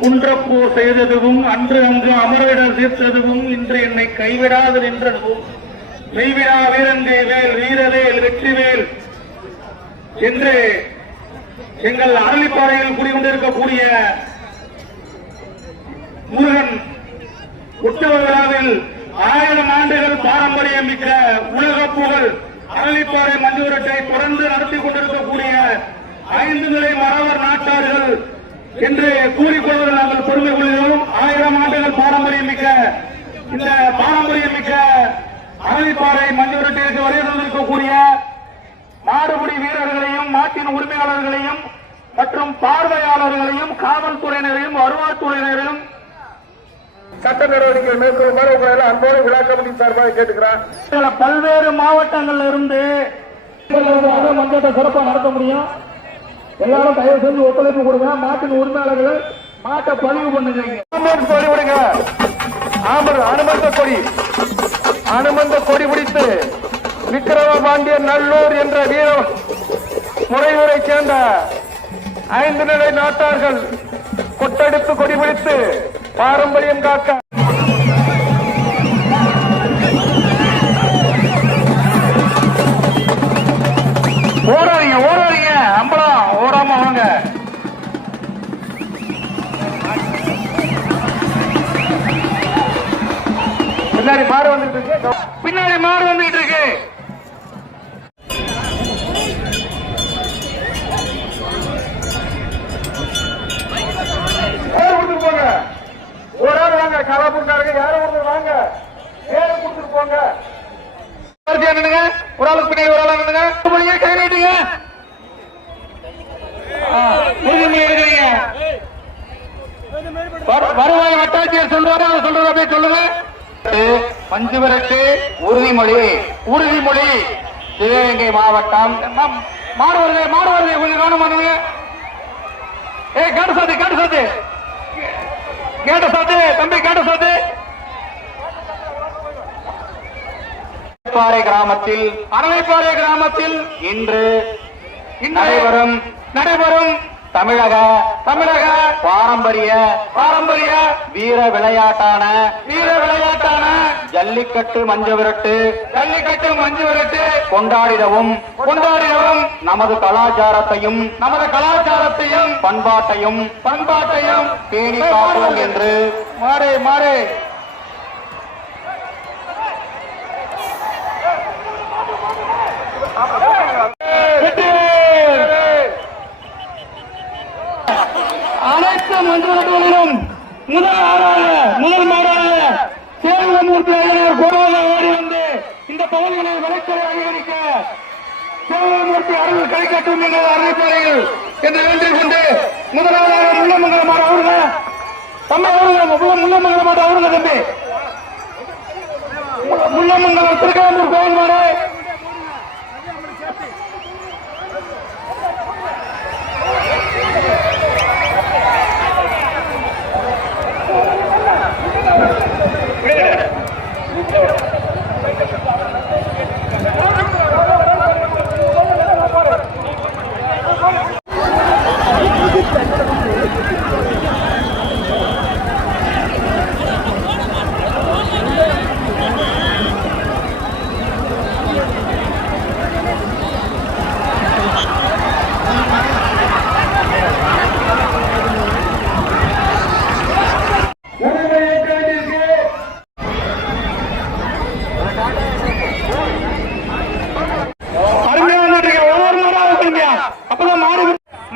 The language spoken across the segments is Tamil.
குன்றப்போ செய்ததுவும் அன்று அங்கு அமரிடம் தீர்த்ததுவும் இன்று என்னை கைவிடாது நின்றதுவும் மெய்விடா வீரங்கை வேல் வீரவேல் வெற்றிவேல் என்று எங்கள் அரளிப்பாறையில் குடிகொண்டிருக்கக்கூடிய முருகன் உற்சவ விழாவில் 1000 ஆண்டுகள் பாரம்பரியம் மிக்க உலக புகழ் அரளிப்பாறை மஞ்சூரட்டை தொடர்ந்து நடத்தி கொண்டிருக்கக்கூடிய 5 நிலை மறவர் நாட்டார்கள் என்று கூறிக்கொள்வதில் நாங்கள் பெருமை கொள்கிறோம். 1000 ஆண்டுகள் பாரம்பரியம் மிக்க இந்த பாரம்பரியம் மிக்க அரளிப்பாறை மஞ்சூரட்டைக்கு வருகை தந்திருக்கக்கூடிய மாடுபிடி வீரர்களையும் மாட்டின் உரிமையாளர்களையும் மற்றும் பார்வையாளர்களையும் காவல்துறையினரையும் வருவாய்த்துறையினரையும் சட்ட நடவடிக்கை மேற்கொள்ளுமாறு உங்களை அன்போடு விழா கமிட்டி சார்பாக கேட்டுக்கிறேன். பல்வேறு மாவட்டங்கள்ல இருந்து மன்றத்தை சிறப்பாக நடத்த முடியும். எல்லாரும் தயவு செஞ்சு ஒத்துழைப்பு கொடுங்க. மாட்டின் உரிமையாளர்கள் மாட்டை பதிவு பண்ணுங்க. கொடி விடுங்க. அனுமந்த கொடி பிடித்து விக்கிரம பாண்டியன் நல்லூர் என்ற வீர முறையூரை சேர்ந்த 5 நிலை நாட்டார்கள் கொட்டெடுத்து கொடி பிடித்து பாரம்பரியம் காக்க ஓடாதீங்க அம்பலம் ஓடாம வாங்க. பின்னாடி மாடு வந்துட்டு இருக்கு. போங்க. ஒரு ஆள் வாங்க. காலாப்பூர்காரங்க யாரும் ஒருத்தர் வாங்க. பேரை கொடுத்துட்டு போங்க. ஒரு ஆளுக்கு பின்னாடி ஒரு ஆள் வாங்க. கை நீட்டுங்க. வருவாய் வட்டாட்சியர் சொல்றாரு. அவர் சொல்றது அப்படியே சொல்லுங்க. மஞ்சுவிரட்டு உறுதிமொழி சிவகங்கை மாவட்டம். மாடு வருது கொஞ்சம் கவனம் பண்ணுங்க. கேட்ட சாத்து தம்பி கேட்ட சாத்து. அரளிப்பாறை கிராமத்தில் இன்று நடைபெறும் தமிழக பாரம்பரிய வீர விளையாட்டான ஜல்லிக்கட்டு மஞ்சுவிரட்டு கொண்டாடிடவும் நமது கலாச்சாரத்தையும் பண்பாட்டையும் பேணி காப்போம் என்று மாறே அனைத்து மன்றங்களிலும் முதல் மாடாக சேவகமூர்த்தி ஐயனார் கோவாக ஓடி வந்து இந்த பகுதிகளை விளைச்சலை அதிகரிக்க சேவகமூர்த்தி அருள் கை கட்டும் என்ற அறிவிப்பார்கள் என்று வேண்டிக் கொண்டு முதலாவதாக முள்ளமங்கல மாடு அவருங்க. முள்ளமங்கல மாடு அவருங்க. தம்பி முள்ளமங்கலம் திருக்காமூர் கோவில் மாடு.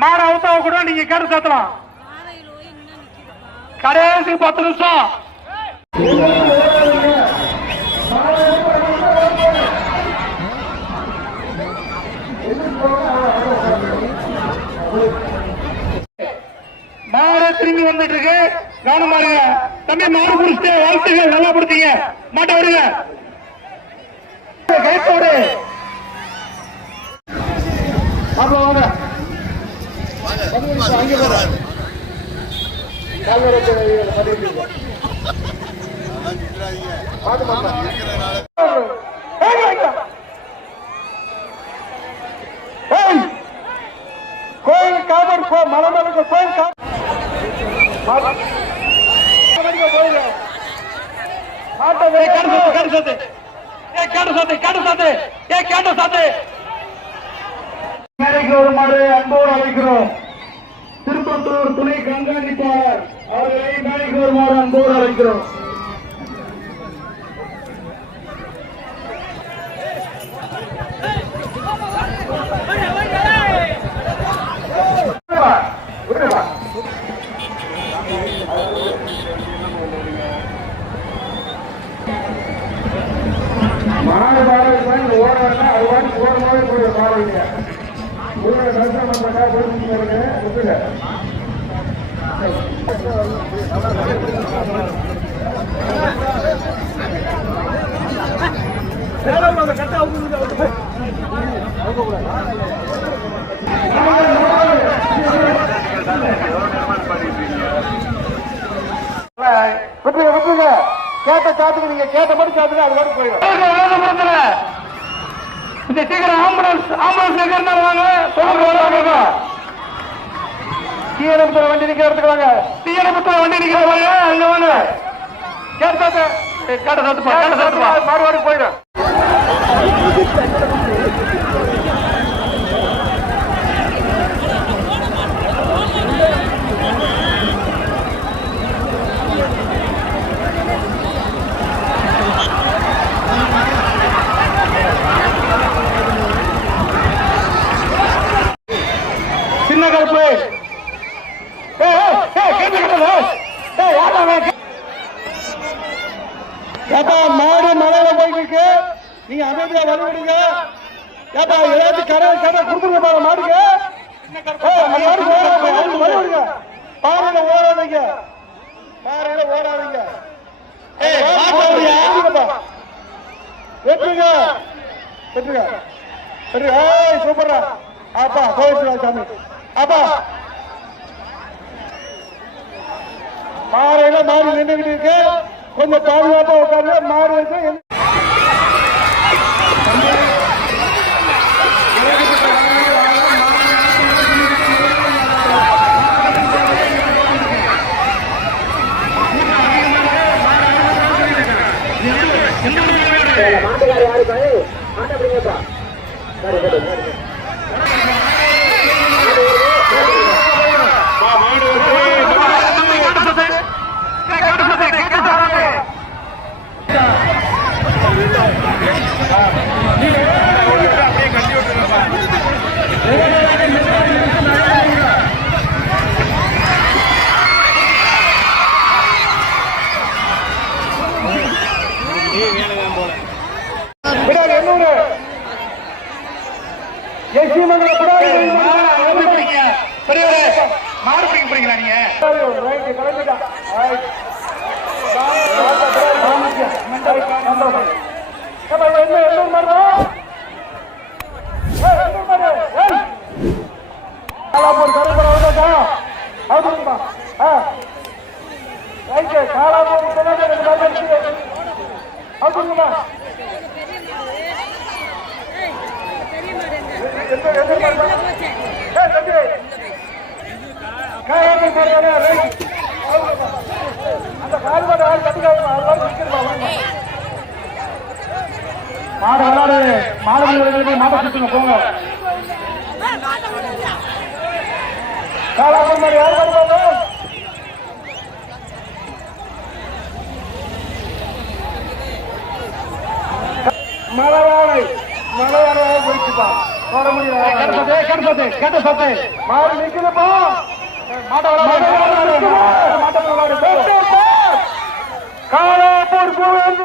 மாடு அவுத்தாவ கூட நீங்க கேட்டு சேர்த்தலாம். கடைசி 10 நிமிஷம். மாடு திரும்பி வந்துட்டு இருக்கு. கவனம் பாருங்க. தம்பி மாடு குடிச்சிட்டு வாழ்த்துகள். நல்லா பிடிச்சீங்க. மாட்டை விடுங்க. கைத்தோடு வாங்க. கோயில் காவல் மலமலுக்கு கோயில் வருமாறு அன்போடு அழைக்கிறோம். திருப்பத்தூர் துணை கண்காணிப்பாளர் அவர்களை மேடைக்கு வருமாறு அன்போடு அழைக்கிறோம். மாடு பாடல் ஓடுறா அது வாட்டி ஓடும்போது போய் பாடுவீங்க. தரிசனம் பண்ணா போயிட்டு பாருங்க. விட்டுங்க விட்டுருங்க. கேட்ட சாத்துக்கு நீங்க கேட்ட மாதிரி சாத்துக்கு அது மாதிரி போயிடும். இந்த சீக்கிரம் ஆம்புலன்ஸ் வாங்க. சொல்லுங்க தீயணைப்புல வண்டி நிக்கிறதுக்கு வாங்க. தீயணைப்புல வண்டி நிக்கிறவங்க அங்க வாங்க. கேட்ட சாத்துப்பா மறுபடி போயிடும். சின்ன கருப்பு மாடு மலையில போயிட்டு நீங்க அமைதியா வழிவிடுங்க. ஏப்பா ஏதாச்சும் கடை கொடுத்துருங்க பாரு மாடுங்க. வழிவிடுங்க. பாறையில ஓடாதீங்க. சூப்பரா அப்பா கோவிச்சுரா சாமி. அப்பா மாறையில மாடு நின்றுகிட்டு இருக்கு. கொஞ்சம் பாதுகாப்பா உட்காந்து மாடு வச்சு மாட்டுக்கார யாருப்பா மாட்ட அப்படிங்கப்பா. மாடு பிடிக்க போறீங்களா நீங்க? மாட சுற்றுங்க போங்க. மலையாளை போயிடுச்சுப்பா. வர முடியாது. கேட்ட சத்தே மாடு நிற்கிறப்பா. மாட்ட